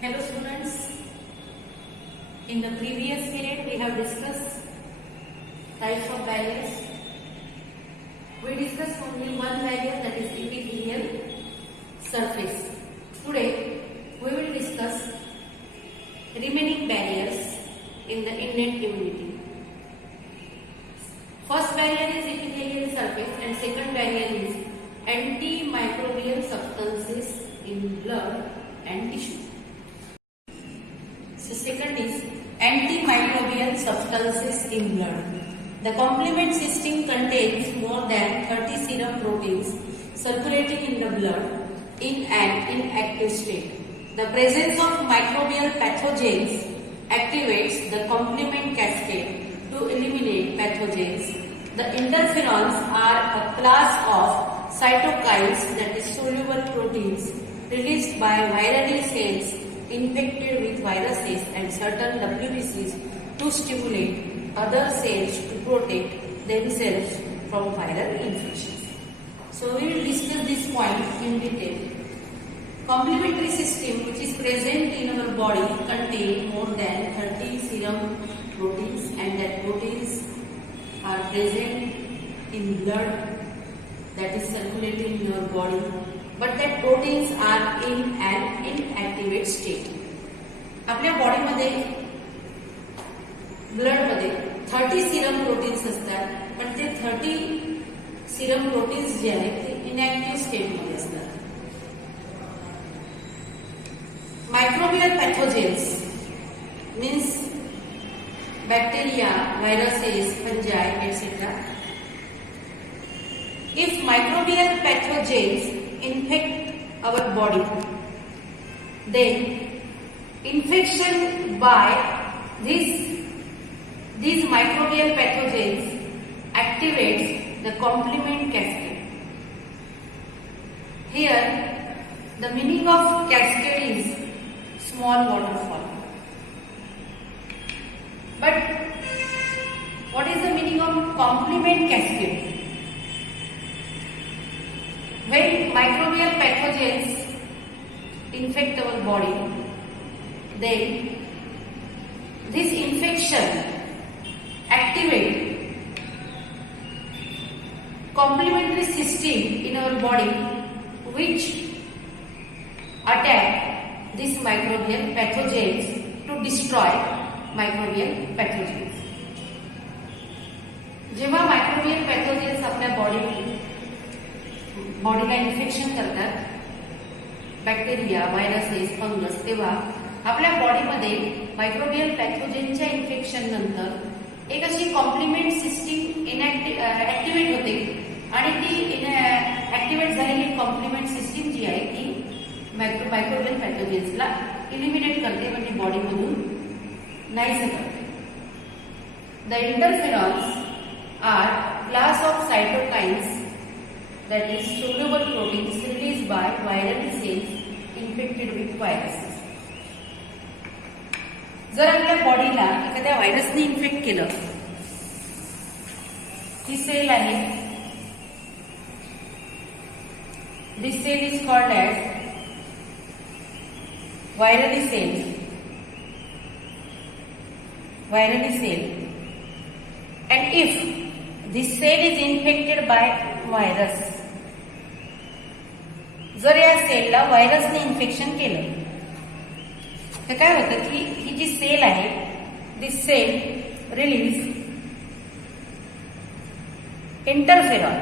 Hello students, in the previous period we have discussed types of barriers. We discussed only one barrier, that is epithelial surface. Today we will discuss remaining barriers in the innate immunity. First barrier is epithelial surface and second barrier is antimicrobial substances in blood and tissue. So second is antimicrobial substances in blood. The complement system contains more than 30 serum proteins circulating in the blood in an inactive state. The presence of microbial pathogens activates the complement cascade to eliminate pathogens. The interferons are a class of cytokines, that is soluble proteins, released by viral cells infected with viruses and certain WBCs to stimulate other cells to protect themselves from viral infections. So we will discuss this point in detail. Complementary system, which is present in our body, contain more than 30 serum proteins, and that proteins are present in blood, that is circulating in your body, but that proteins are in an inactivate state. आपल्या बॉडीमध्ये ब्लडमध्ये 30 Serum proteins असतात, पण ते 30 Serum proteins जे आहेत ते inactive स्टेटमध्ये असतात. Microbial pathogens means bacteria, viruses, fungi, etc. If microbial pathogens infect our body, then infection by these microbial pathogens activates the complement cascade. Here the meaning of cascade is small waterfall. But what is the meaning of complement cascade? When microbial pathogens infect our body, then this infection activate complementary system in our body which attack these microbial pathogens to destroy microbial pathogens. जेव्हा microbial pathogens आपल्या बॉडीला infection करतात, bacteria, viruses, fungus, तेव्हा आपल्या बॉडीमध्ये microbial पॅथोजेनच्या infection नंतर एक अशी कॉम्प्लिमेंट सिस्टीम ऍक्टिव्हेट होते आणि ती ऍक्टिव्हेट झालेली कॉम्प्लिमेंट सिस्टीम जी आहे ती मायक्रोबियल पॅथोजेन्सला इलिमिनेट करते, म्हणजे बॉडीमधून नाहीसे करते. The interferons are class of cytokines, that is soluble proteins released by viral cells infected with viruses. जर आपल्या बॉडीला एखाद्या व्हायरसने इन्फेक्ट केलं, ही सेल आहे, this cell is called as virally cell, and if this cell is infected by virus, जर या सेलला व्हायरसने infection केलं तर काय होतं की ही जी सेल आहे, दिस सेल रिलीज इंटरफेरॉन.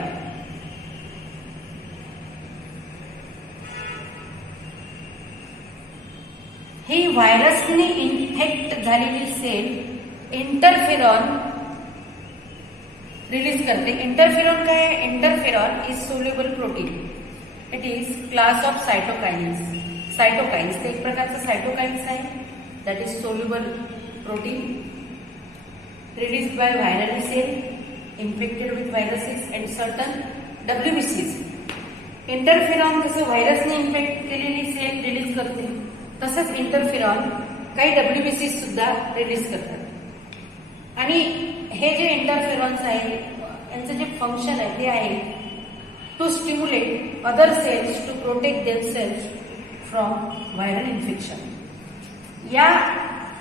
ही व्हायरसने इन्फेक्ट झालेली सेल इंटरफेरॉन रिलीज करते. इंटरफेरॉन काय आहे? Interferon is soluble protein. It is class of cytokines. ते एक प्रकारचं सायटोकाइन्स आहे, that is soluble protein release by viral cell infected with viruses and certain WBCs. Interferon जसं व्हायरसने इन्फेक्ट केलेली सेल रिलीज करते, तसंच इंटरफेरॉन काही WBCs सुद्धा रिलीज करतात. आणि हे जे इंटरफेरॉन्स आहे यांचं जे फंक्शन आहे ते आहे to stimulate other cells to protect themselves from viral infection.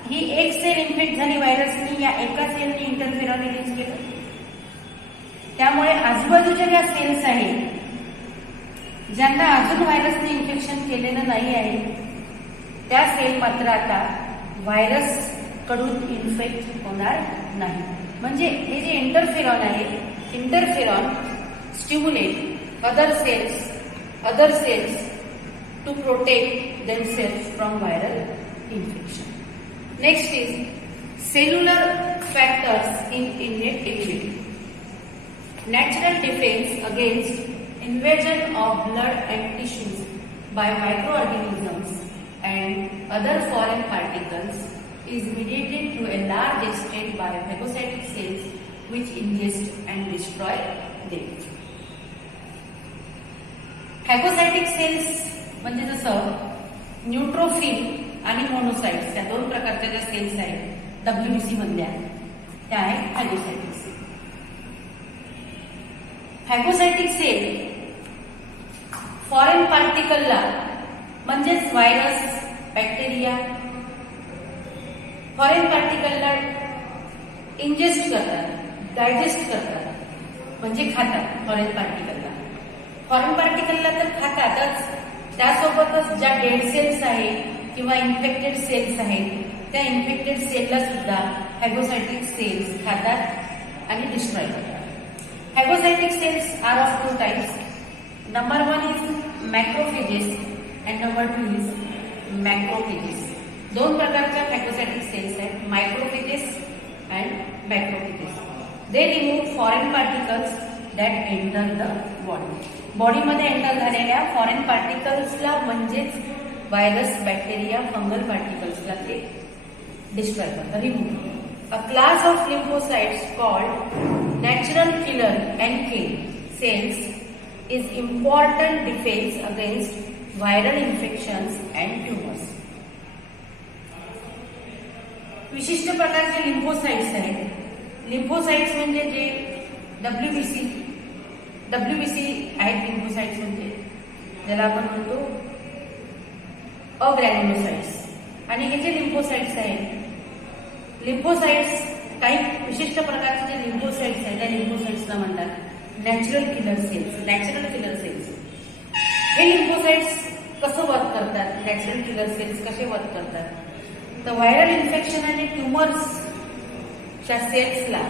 ही एक सेल इन्फेक्ट झाली व्हायरसनी, या एका सेलने इंटरफेरॉन रिलीज केलं, त्यामुळे आजूबाजूच्या ज्या सेल्स आहेत ज्यांना अजून व्हायरसने इन्फेक्शन केलेलं नाही आहे त्या सेल मात्र आता व्हायरस कडून इन्फेक्ट होणार नाही. म्हणजे हे जे इंटरफेरॉन आहे, interferon stimulate other cells to protect themselves from viral infection. Next is cellular factors in innate immunity. Natural defense against invasion of blood and tissues by microorganisms and other foreign particles is mediated to a large extent by phagocytic cells which ingest and destroy them. Phagocytic cells म्हणजे जसं neutrophil आणि monocytes या दोन प्रकारच्या ज्या cells आहेत WBC मधल्या त्या आहेत phagocytic sale. Phagocytic sale foreign पार्टिकलला म्हणजेच व्हायरस, बॅक्टेरिया, फॉरेन पार्टिकलला इंजेस्ट करतात, डायजेस्ट करतात म्हणजे खातात. फॉरेन पार्टिकलला तर खातातच, त्यासोबतच ज्या डेड सेल्स आहेत किंवा इन्फेक्टेड सेल्स आहेत त्या इन्फेक्टेड सेलला सुद्धा फॅगोसायटिक सेल्स खातात आणि डिस्ट्रॉय करतात. Phagocytic cells are of two types. Number 1 is macrophages and number 2 is macrophages. दोन प्रकारच्या फॅगोसायटिक सेल्स आहेत, microphages and macrophages. They remove foreign particles that enter the body. बॉडीमध्ये एंटर झालेल्या foreign पार्टिकल्सला म्हणजेच व्हायरस, बॅक्टेरिया, फंगल पार्टिकल्सला ते destroy करतात, remove. A class of lymphocytes called natural killer NK cells is important defense against viral infections and tumors. विशिष्ट प्रकारचे lymphocytes आहेत. लिम्फोसाइट्स म्हणजे जे WBC आहेत लिम्फोसाइट्स म्हणजे ज्याला आपण म्हणतो अग्रॅन्युलोसाइट्स. आणि हे जे लिम्फोसाइट्स आहेत, लिम्फोसाइट्स काही विशिष्ट प्रकारचे जे लिम्फोसाइट्स आहेत त्या लिम्फोसाइट्सला म्हणतात नॅचरल किलर सेल्स. हे लिम्फोसाइट्स कसं वर्क करतात, नॅचरल किलर सेल्स कसे वर्क करतात, तर व्हायरल इन्फेक्शन आणि ट्युमर्सच्या सेल्सला,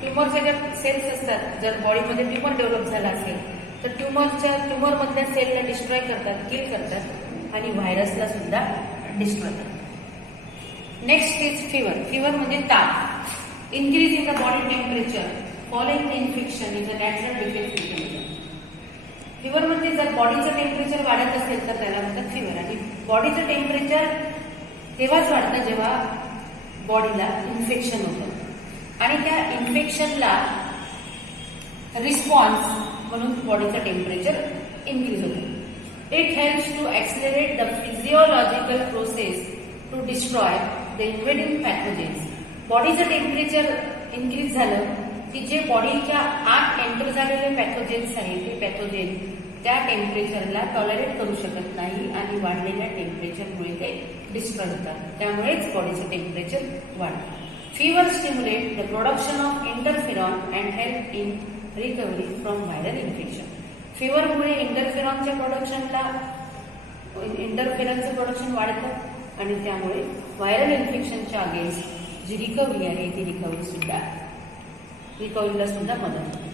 ट्युमरच्या ज्या सेल्स असतात, जर बॉडीमध्ये ट्युमर डेव्हलप झाला असेल तर ट्युमरमधल्या सेलला डिस्ट्रॉय करतात, किल करतात आणि व्हायरसला सुद्धा डिस्ट्रॉय करतात. Next is fever. फिवर म्हणजे ताप. Increase in the body temperature following the infection is a natural defence mechanism. Fever म्हणजे जर बॉडीचं टेम्परेचर वाढत असेल तर त्याला म्हणतात फिवर. आणि बॉडीचं टेम्परेचर तेव्हाच वाढतं जेव्हा बॉडीला इन्फेक्शन होतं आणि त्या इन्फेक्शनला रिस्पॉन्स म्हणून बॉडीचं टेम्परेचर इन्क्रीज होतं. It helps to accelerate the physiological process to destroy the invading pathogens. बॉडीचं टेम्परेचर इन्क्रीज झालं की जे बॉडीच्या आत एंटर झालेले पॅथोजेन्स आहेत ते पॅथोजेन त्या टेम्परेचरला टॉलरेट करू शकत नाही आणि वाढलेल्या टेम्परेचरमुळे ते डिस्ट्रॉय होतात. त्यामुळेच बॉडीचं टेम्परेचर वाढतं. Fever stimulate the production of interferon and help in recovery from viral infection. फिवरमुळे इंटरफेरॉनचं प्रोडक्शन वाढतं आणि त्यामुळे व्हायरल इन्फेक्शनच्या अगेन्स्ट जी रिकव्हरी आहे ती रिकव्हरीला सुद्धा मदत होते.